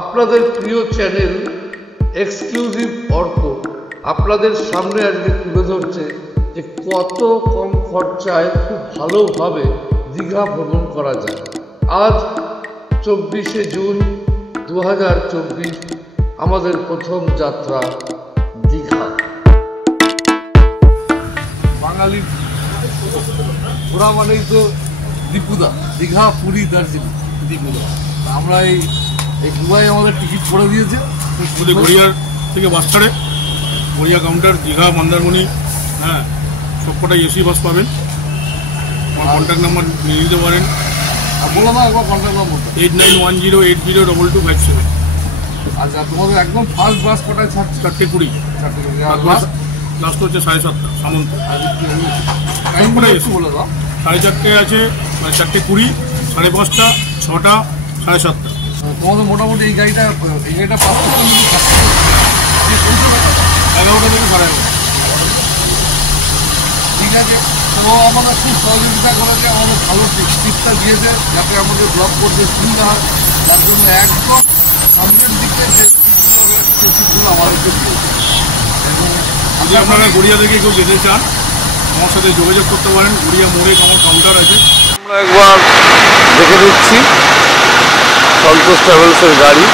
আপনাদের প্রিয় channel exclusive Arka আপনাদের সামনে আজকে তুলে ধরছে যে কত কম খরচায় খুব ভালোভাবে দীঘা ভ্রমণ করা যায়। আজ 24শে জুন 2024 আমাদের প্রথম যাত্রা দীঘা। বাঙালি ঘোরা মানেই তো দীপুদা, দীঘা, পুরী, দার্জিলিং, দীপুদা। আমরা এই দুবাই আমাদের টিকিট করে দিয়েছে। গড়িয়ার থেকে বাস ছাড়ে, গড়িয়া কাউন্টার, দীঘা, মন্দারমণি, হ্যাঁ সবকটাই এসি বাস পাবেন। আমার কন্ট্যাক্ট নাম্বার নিয়ে নিতে পারেন। বলো না একবার কন্ট্যাক্ট নাম্বার। 8910808057। আচ্ছা, তোমাদের একদম ফার্স্ট বাস কটায় ছাড়ছে? 4:20। লাস্ট হচ্ছে 7:30 সামন্ত। বলে দাও। 4:30 আছে, মানে 4:20, 5:30, 6টা, 7:30। তোমাদের মোটামুটি এই গাড়িটা 11টা থেকে 11:30। ঠিক আছে, তো আমরা খুব সহযোগিতা করেছে, আমাদের ভালো টিপটা দিয়েছে যাতে আমাদের ব্লগ করতে সুবিধা হয়। যার জন্য একদম সামনের দিকে যে সিটগুলো রয়েছে সেই সিটগুলো আমাদেরকে দিয়েছে। এবং যদি আপনারা গড়িয়া থেকে কেউ যেতে চান, আমার সাথে যোগাযোগ করতে পারেন। গড়িয়া মোড়ে আমার কাউন্টার আছে। আমরা একবার দেখে নিচ্ছি সন্তোষ ট্রাভেলসের গাড়ি।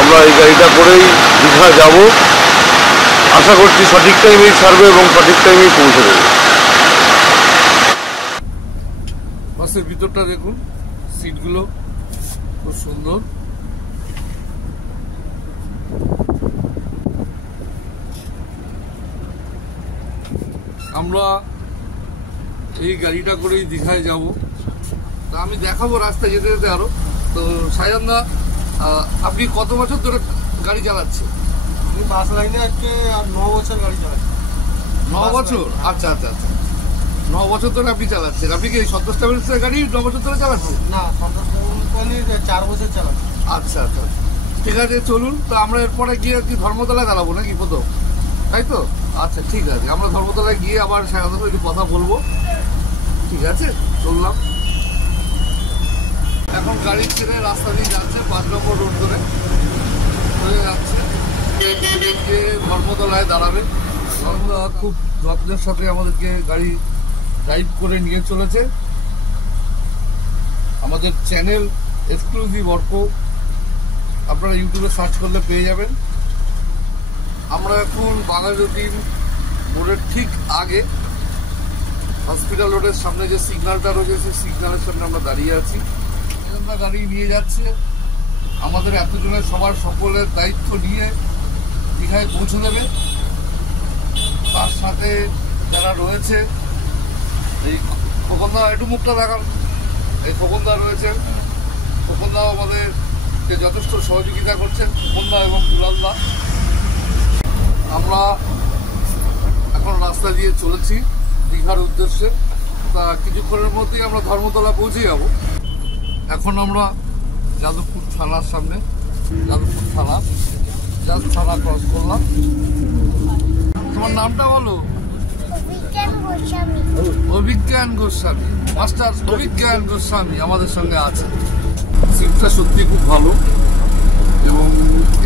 আমরা এই গাড়িটা করেই দীঘা যাব। আশা করছি সঠিক টাইমেই ছাড়বে এবং সঠিক টাইমেই পৌঁছে দেবে। বাসের ভিতরটা দেখুন, সিটগুলো খুব সুন্দর। আমরা এই গাড়িটা করেই দীঘায় যাব। তা আমি দেখাবো রাস্তায় যেতে যেতে আরো। তো সায়নদা, আপনি কত বছর ধরে গাড়ি চালাচ্ছেন? আমি বাস লাইনে আজকে 9 বছর গাড়ি চালাচ্ছি। 9 বছর? আচ্ছা আচ্ছা আচ্ছা, 9 বছর ধরে আপনি চালাচ্ছেন। আপনি কি সন্তোষ ট্রাভেলসের গাড়ি 9 বছর ধরে চালাচ্ছেন? না, সন্তোষ ট্রাভেলস 4 বছর চালাচ্ছি। আচ্ছা আচ্ছা, ঠিক আছে, চলুন। তো আমরা এরপরে গিয়ে কি ধর্মতলায় দাঁড়াবো নাকি প্রথম, তাই তো? আচ্ছা ঠিক আছে, আমরা ধর্মতলায় গিয়ে আবার সায়নদার একটু কথা বলবো। ঠিক আছে, চললাম। এখন গাড়ি ছেড়ে রাস্তা দিয়ে যাচ্ছে, 5 নম্বর রোড ধরে হয়ে যাচ্ছে, গিয়ে ধর্মতলায় দাঁড়াবে। ধর্মতলা খুব যত্নের সাথে আমাদেরকে গাড়ি ড্রাইভ করে নিয়ে চলেছে। আমাদের চ্যানেল এক্সক্লুসিভ অর্ক আপনারা ইউটিউবে সার্চ করলে পেয়ে যাবেন। আমরা এখন বাঘাযতীন মোড়ের ঠিক আগে হসপিটাল রোডের সামনে যে সিগন্যালটা রয়েছে সেই সিগন্যালের সামনে আমরা দাঁড়িয়ে আছি। গাড়ি নিয়ে যাচ্ছে আমাদের এতজনের সবার সকলের দায়িত্ব নিয়ে দীঘায় পৌঁছে দেবে। তার সাথে যারা রয়েছে, এই খোকনদা, একটু মুখটা দেখান, এই খোকনদা রয়েছে। খোকনদাও আমাদেরকে যথেষ্ট সহযোগিতা করছেন, খোকনদা এবং দুলালদা। আমরা এখন রাস্তা দিয়ে চলেছি দীঘার উদ্দেশ্যে। তা কিছুক্ষণের মধ্যেই আমরা ধর্মতলা পৌঁছে যাব। এখন আমরা যাদবপুর থানার সামনে, যাদবপুর থানা, জাস্ট থানা ক্রস করলাম। তোমার নামটা বলো? অভিজ্ঞান গোস্বামী, মাস্টার অভিজ্ঞান গোস্বামী আমাদের সঙ্গে আছে। সিটটা সত্যি খুব ভালো এবং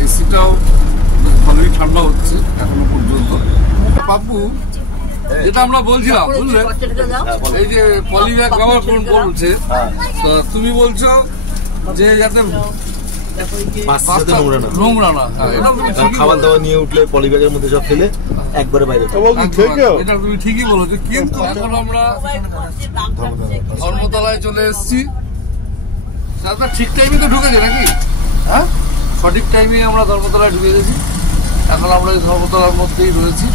এসিটাও ভালোই ঠান্ডা হচ্ছে এখনো পর্যন্ত। বাবু, যেটা আমরা বলছিলাম, বুঝলে, এই যে পলিব্যাগ ব্যবহার করছে, তুমি বলছো যে যাতে নোংরা না, খাবার দাবার নিয়ে উঠলে পলিব্যাগের মধ্যে সব ফেলে একবারে বাইরে। এটা তুমি ঠিকই বলেছো। কিন্তু এখন আমরা ধর্মতলায় চলে এসেছি। ঠিক টাইমে তো ঢুকেছে নাকি? হ্যাঁ, সঠিক টাইমে আমরা ধর্মতলায় ঢুকে গেছি। এখন আমরা এই ধর্মতলার মধ্যেই রয়েছি।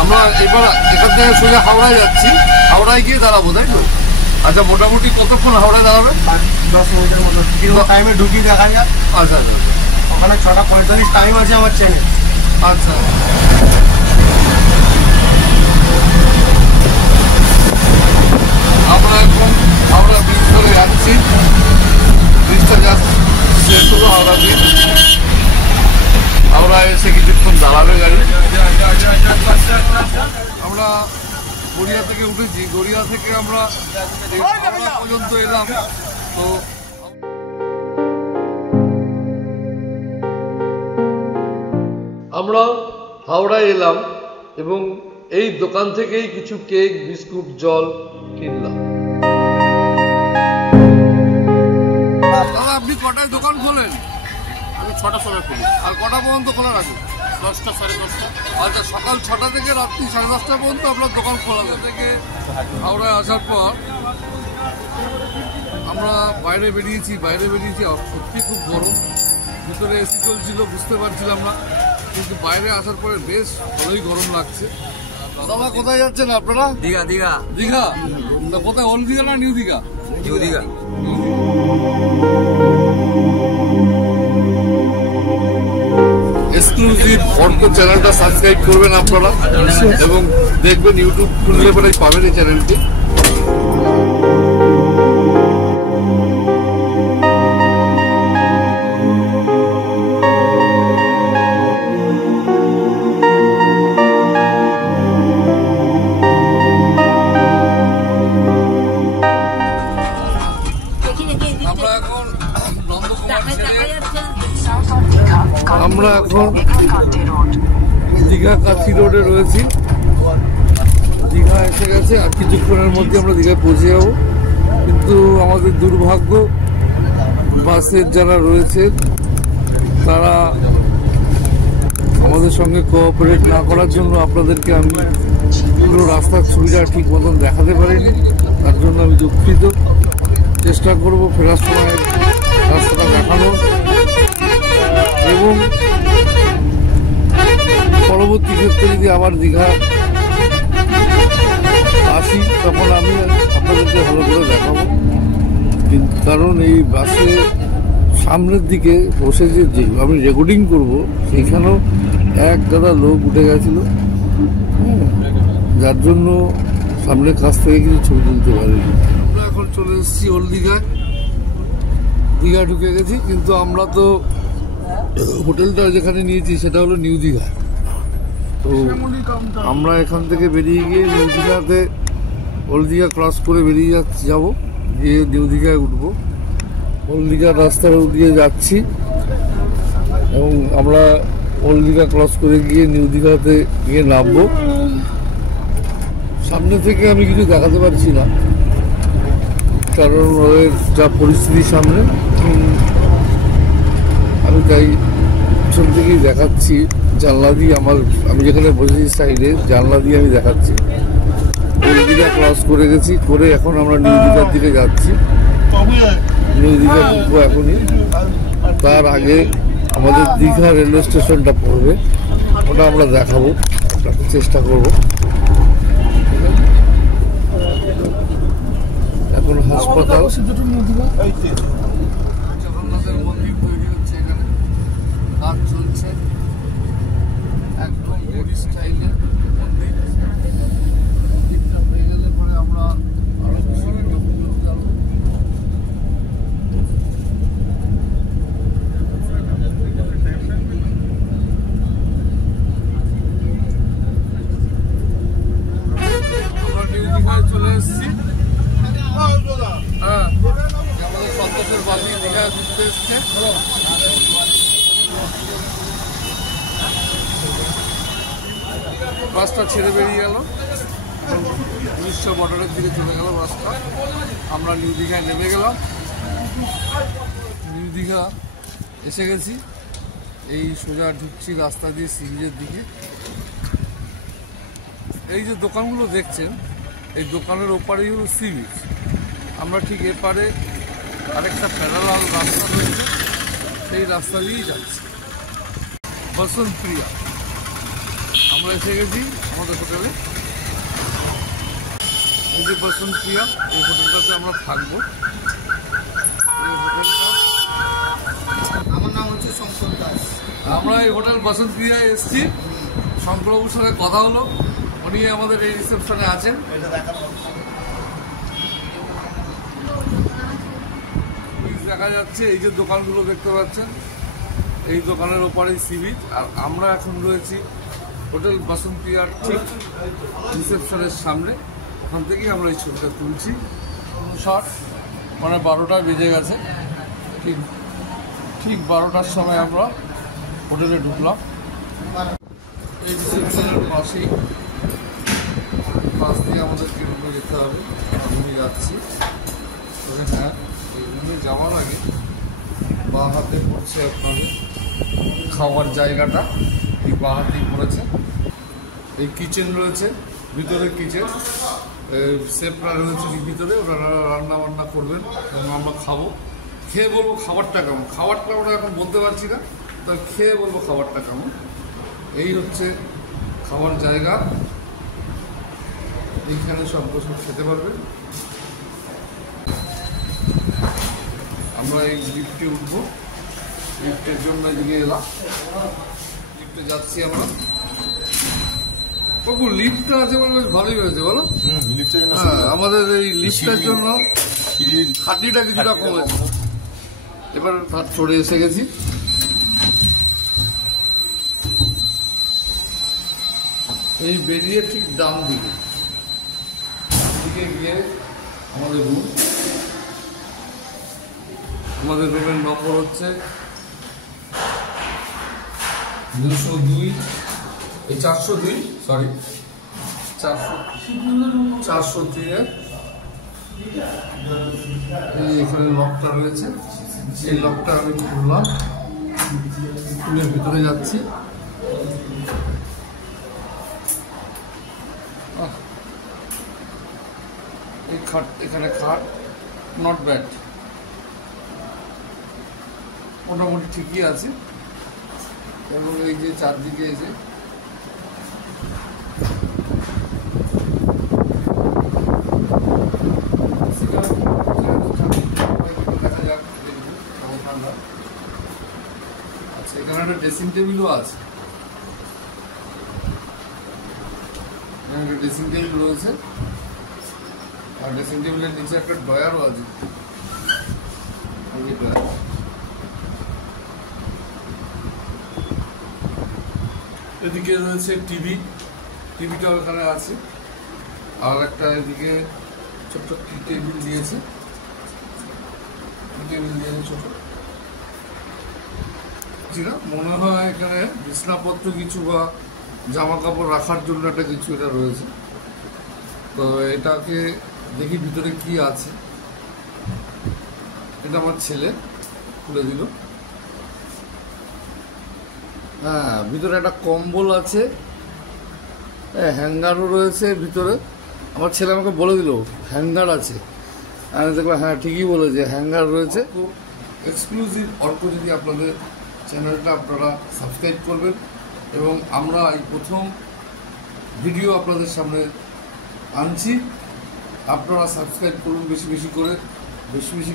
আমরা এবার এখান থেকে সোজা হাওড়ায় যাচ্ছি। হাওড়ায় গিয়ে দাঁড়াবো, তাই তো? আচ্ছা, মোটামুটি কতক্ষণ হাওড়ায় দাঁড়াবে? 10 মিনিটের মতো। কিন্তু টাইমে ঢুকি দেখা যায়। আচ্ছা আচ্ছা, ওখানে 6:45 টাইম আছে আমার চ্যানেল। আচ্ছা, আমরা এখন হাওড়া ব্রিজ ধরে যাচ্ছি। ব্রিজটা জাস্ট শেষ হলো, হাওড়া ব্রিজ। হাওড়ায় এসে কিছুক্ষণ দাঁড়াবে গাড়ি। আমরা গড়িয়া থেকে উঠেছি, গড়িয়া থেকে আমরা পর্যন্ত এলাম। তো আমরা হাওড়ায় এলাম এবং এই দোকান থেকেই কিছু কেক, বিস্কুট, জল কিনলাম। দাদা, আপনি কটায় দোকান খোলেন? আমি 6টার সময় খুলি, আর কটা পর্যন্ত খোলা রাখেন? 10টা, 10:30টা। আচ্ছা, সকাল 6টা থেকে রাত্রি 10:30টা পর্যন্ত আপনার দোকান খোলা থেকে। হাওড়ায় আসার পর আমরা বাইরে বেরিয়েছি সত্যি খুব গরম, ভিতরে এসি চলছিল, বুঝতে পারছিলাম না, কিন্তু বাইরে আসার পরে বেশ ভালোই গরম লাগছে। দাদা, কোথায় যাচ্ছেন আপনারা? দীঘা। দীঘা? তা কোথায়, ওল্ড দীঘা না new Digha? New Digha. Exclusive Arka চ্যানেলটা সাবস্ক্রাইব করবেন আপনারা এবং দেখবেন, ইউটিউব খুললে পরে পাবেন এই চ্যানেলটি। আমরা এখন দীঘা কাছি রোডে রয়েছি। দীঘা এসে গেছে, আর কিছুক্ষণের মধ্যে আমরা দীঘায় পৌঁছে যাবো। কিন্তু আমাদের দুর্ভাগ্য, বাসের যারা রয়েছে তারা আমাদের সঙ্গে কোঅপারেট না করার জন্য আপনাদেরকে আমি পুরো রাস্তার সুবিধা ঠিক মতন দেখাতে পারিনি। তার জন্য আমি দুঃখিত। চেষ্টা করব ফেরার সময় রাস্তাটা দেখানোর, এবং পরবর্তী ক্ষেত্রে যদি আবার দীঘা আসি তখন আমি আপনাদেরকে ভালো করে দেখাবো। কারণ এই বাসে সামনের দিকে বসে যে আমি রেকর্ডিং করব, সেইখানেও এক গাদা লোক উঠে গেছিল, যার জন্য সামনের কাছ থেকে কিছু ছবি তুলতে পারিনি। আমরা এখন চলে এসেছি ওল্ড দীঘায়। দীঘা ঢুকে গেছি, কিন্তু আমরা তো হোটেলটা যেখানে নিয়েছি সেটা হলো নিউ দীঘা। তো আমরা এখান থেকে বেরিয়ে গিয়ে নিউ দীঘাতে, ওল্ড দীঘা ক্রস করে বেরিয়ে যাবো, গিয়ে নিউ দীঘায় উঠবো। ওল্ড দীঘার রাস্তার দিয়ে যাচ্ছি এবং আমরা ওল্ড দীঘা ক্রস করে গিয়ে নিউ দীঘাতে গিয়ে নামবো। সামনে থেকে আমি কিছু দেখাতে পারছি না, কারণ ওদের যা পরিস্থিতি সামনে, আমি তাই পিছন থেকেই দেখাচ্ছি। জানলা দিয়ে আমি যেখানে বসেছি সাইডে, জানলা দিয়ে আমি দেখাচ্ছি। ওল্ড দীঘা ক্রস করে গেছি, করে এখন আমরা নিউ দীঘার দিকে যাচ্ছি। নিউ দীঘা ঢুকবো এখনই। তার আগে আমাদের দীঘা রেলওয়ে স্টেশনটা পড়বে, ওটা আমরা দেখাবো, চেষ্টা করব। এখন হাসপাতাল, জগন্নাথের মন্দির তৈরি হচ্ছে, এখানে কাজ চলছে, একদম লেডি স্টাইলের মন্দির। মন্দিরটা হয়ে গেলে পরে আমরা আরো বেশি করতে পারবো। আমরা নিউ দীঘায় চলে এসেছি। হ্যাঁ, আমাদের সন্তোষের বাড়ি দীঘায় ঘুরতে এসছে। বাসটা ছেড়ে বেরিয়ে গেল, 1900 বর্ডারের দিকে চলে গেল বাসটা। আমরা নিউ দীঘায় নেমে গেলাম। নিউ দীঘা এসে গেছি, এই সোজা ঢুকছি রাস্তা দিয়ে সি বিচের দিকে। এই যে দোকানগুলো দেখছেন, এই দোকানের ওপারেই হলো সি বিচ। আমরা ঠিক এপারে আরেকটা প্যারালাল রাস্তা রয়েছে, সেই রাস্তা দিয়েই যাচ্ছি। বসন্ত প্রিয়া, আমরা এসে গেছি আমাদের হোটেলে। এই যে বসন্ত প্রিয়া, এই হোটেলটাতে আমরা থাকবো। এই হোটেলটা, আমার নাম হচ্ছে শঙ্কর দাস। আমরা এই হোটেল বসন্ত প্রিয়ায় এসেছি। শঙ্করবাবুর সাথে কথা হলো, উনি আমাদের এই রিসেপশনে আছেন। দেখা যাচ্ছে এই যে দোকানগুলো দেখতে পাচ্ছেন, এই দোকানের ওপারেই সি বিচ। আর আমরা এখন রয়েছি হোটেল বসন্ত প্রিয়ার ঠিক রিসেপশনের সামনে। ওখান থেকেই আমরা এই ছবিটা তুলছি। শর্ট মানে 12টা বেজে গেছে। ঠিক 12টার সময় আমরা হোটেলে ঢুকলাম। এই রিসেপশনের পাশ দিয়ে আমাদেরকে রুমে যেতে হবে। রুমে যাচ্ছি। তবে হ্যাঁ, এই রুমে যাওয়ার আগে বাঁ হাতে পড়ছে আপনাদের খাওয়ার জায়গাটা, এই বাঁ হাতেই পড়েছে। এই কিচেন রয়েছে, ভিতরে কিচেন সেফরা রয়েছে ভিতরে, ওরা রান্না বান্না করবেন এবং আমরা খাবো। খেয়ে বলবো খাবারটা কেমন। খাবারটা আমরা এখন বলতে পারছি না, তাই খেয়ে বলবো খাবারটা কেমন। এই হচ্ছে খাওয়ার জায়গা, এইখানে সব বসে খেতে পারবেন। আমরা এই লিফটে উঠবো, লিফটের জন্য এদিকে এলাম, লিফটে যাচ্ছি আমরা। বাবু লিফটটা আছে বলে বেশ ভালোই হয়েছে বলো। হ্যাঁ, আমাদের এই লিফটের জন্য খাটনিটা কিছুটা কমেছে। এবার ভাত চড়ে এসে গেছি। এই বেরিয়ে ঠিক ডান দিকে গিয়ে আমাদের রুম। আমাদের রুমের নম্বর হচ্ছে 202, 402, সরি 403। এখানে লকটা রয়েছে, এই লকটা আমি খুললাম, খুলে ভিতরে যাচ্ছি। এই খাট, এখানে খাট নট ব্যাড, মোটামুটি ঠিকই আছে। এবং এই যে চারদিকে এসে আচ্ছা, এখানে একটা ড্রেসিং টেবিলও আছে, এখানে একটা ড্রেসিং টেবিল রয়েছে, আর ড্রেসিং টেবিলের নিচে একটা ড্রয়ারও আছে। এদিকে রয়েছে টিভিটাও এখানে আছে, আর একটা এদিকে ছোট্ট টেবিল দিয়েছে, ছোট। মনে হয় এখানে বিছনাপত্র কিছু বা জামা কাপড় রাখার জন্য একটা কিছু এটা রয়েছে। তো এটাকে দেখি ভিতরে কি আছে। এটা আমার ছেলে খুলে দিল। হ্যাঁ, ভিতরে একটা কম্বল আছে, হ্যাঙ্গারও রয়েছে ভিতরে। আমার ছেলে আমাকে বলে দিল হ্যাঙ্গার আছে, আমি দেখলাম হ্যাঁ ঠিকই বলেছে, হ্যাঙ্গার রয়েছে। এক্সক্লুসিভ অর্ক যদি আপনাদের চ্যানেলটা আপনারা সাবস্ক্রাইব করবেন, এবং আমরা এই প্রথম ভিডিও আপনাদের সামনে আনছি। আপনারা সাবস্ক্রাইব করুন বেশি বেশি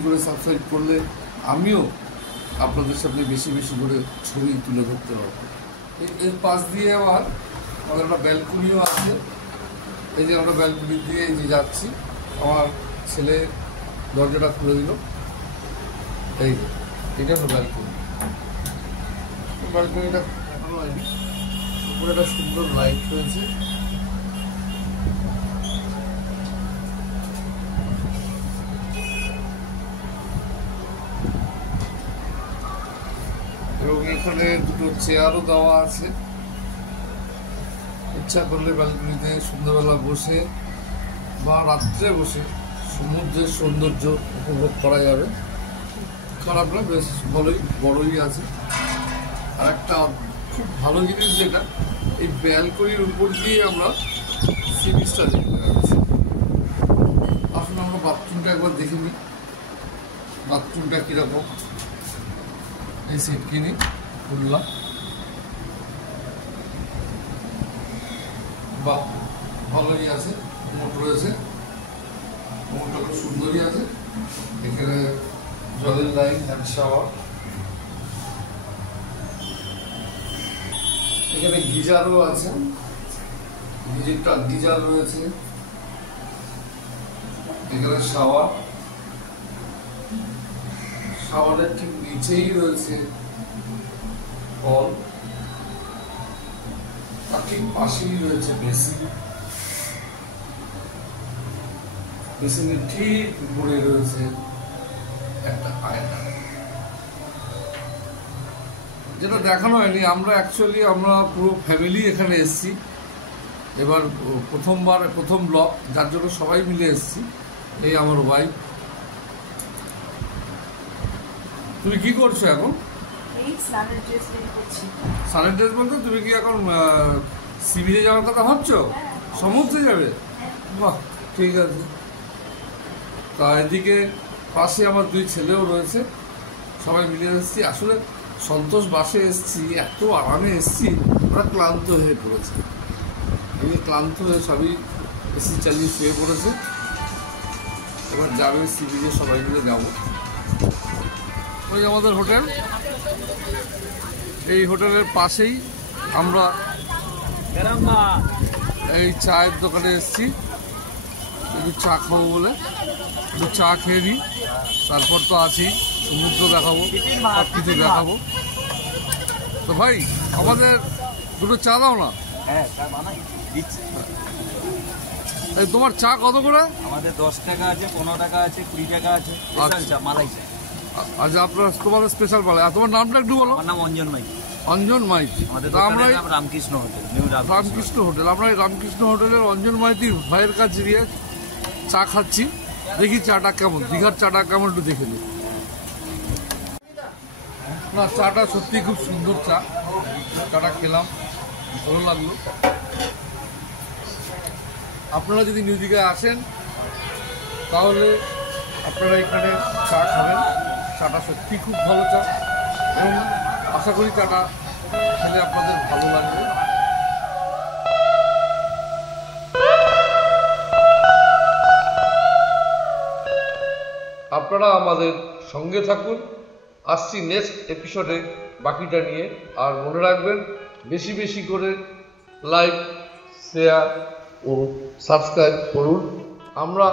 করে সাবস্ক্রাইব করলে আমিও আপনাদের সামনে বেশি করে ছবি তুলে ধরতে হবে। এর পাশ দিয়ে আবার আমাদের একটা ব্যালকনিও আছে। এই যে আমরা ব্যালকনি দিয়ে এই যে যাচ্ছি, আমার ছেলে দরজাটা খুলে দিল। এই এটা হলো ব্যালকনিটা এখনো হয়নি। উপরে একটা সুন্দর লাইট রয়েছে। এবং এখানে দুটো চেয়ারও দেওয়া আছে। ইচ্ছা করলে ব্যালকনিতে সন্ধ্যাবেলা বসে বা রাত্রে বসে সমুদ্রের সৌন্দর্য উপভোগ করা যাবে। খারাপ না, বেশ ভালোই বড়ই আছে। আর একটা খুব ভালো জিনিস যেটা, এই ব্যালকনির উপর দিয়ে আমরা সি বিচটা দেখতে পাচ্ছি। আসলে আমরা বাথরুমটা একবার দেখে নিই, বাথরুমটা কীরকম। এই সেট কিনি খুললাম, বা ভালোই আছে, মোট রয়েছে, মোটটা খুব সুন্দরই আছে। এখানে জলের লাইন, হ্যান্ড শাওয়ার, এখানে গিজারও আছে, গিজার রয়েছে। এখানে শাওয়ারের ঠিক নিচেই রয়েছে কল, তার ঠিক পাশেই রয়েছে বেসিন, বেসিনের ঠিক উপরে রয়েছে যেটা দেখানো হয়নি, আমরা পুরো ফ্যামিলি এখানে এসেছি। এবার প্রথম ব্লগ, যার জন্য সবাই মিলে এসেছি। এই আমার ওয়াইফ। তুমি কি করছো এখন? এই স্নানের ড্রেস রেডি করছি। স্নানের ড্রেস বলতে তুমি কি এখন শিবিরে যাওয়ার কথা ভাবছো? সমুদ্রে যাবে? বাহ, ঠিক আছে। তা এদিকে পাশে আমার 2 ছেলেও রয়েছে, সবাই মিলে এসেছি। আসলে সন্তোষ বাসে এসেছি, এত আরামে এসেছি, ওরা ক্লান্ত হয়ে পড়েছে। এই ক্লান্ত হয়ে সবই এসি চালিয়ে শুয়ে পড়েছে। এবার যাবে শিবিরে, সবাই মিলে যাবো। ওই আমাদের হোটেল, এই হোটেলের পাশেই আমরা এই চায়ের দোকানে এসেছি একটু চা খাবো বলে। একটু চা খেয়ে নিই, তারপর তো আছি, সমুদ্র দেখাবো, সব কিছু দেখাবো। তো ভাই আমাদের 2টো চা দাও না। এই তোমার চা কত করে? আমাদের 10 টাকা আছে, 15 টাকা আছে, 20 টাকা আছে। চা মালাই চা। আচ্ছা, তোমাদের স্পেশাল মালাই। আর তোমার নামটা একটু বলো। আমার নাম অঞ্জন মাইতি। অঞ্জন মাইতি। আমাদের আমরা Ramakrishna hotel, new Ramakrishna hotel. আমরা এই রামকৃষ্ণ হোটেলের অঞ্জন মাইতির ভাইয়ের কাছে গিয়ে চা খাচ্ছি। দেখি চাটা কেমন, দীঘার চাটা কেমন একটু দেখে নিই। না, চাটা সত্যি খুব সুন্দর চা। চাটা খেলাম, ভালো লাগলো। আপনারা যদি নিউ দীঘায় আসেন তাহলে আপনারা এখানে চা খাবেন। চাটা সত্যি খুব ভালো চা, এবং আশা করি চাটা খেলে আপনাদের ভালো লাগবে। আপনারা আমাদের সঙ্গে থাকুন, আসছি নেক্সট এপিসোডে বাকিটা নিয়ে। আর মনে রাখবেন, বেশি বেশি করে লাইক, শেয়ার ও সাবস্ক্রাইব করুন, আমরা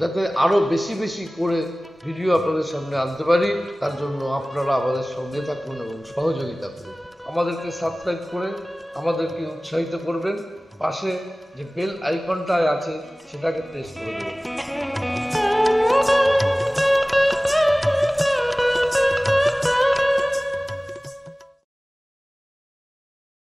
যাতে আরও বেশি বেশি করে ভিডিও আপনাদের সামনে আনতে পারি। তার জন্য আপনারা আমাদের সঙ্গে থাকুন এবং সহযোগিতা করুন। আমাদেরকে সাবস্ক্রাইব করে আমাদেরকে উৎসাহিত করবেন। পাশে যে বেল আইকনটা আছে সেটাকে প্রেস করে দেবেন।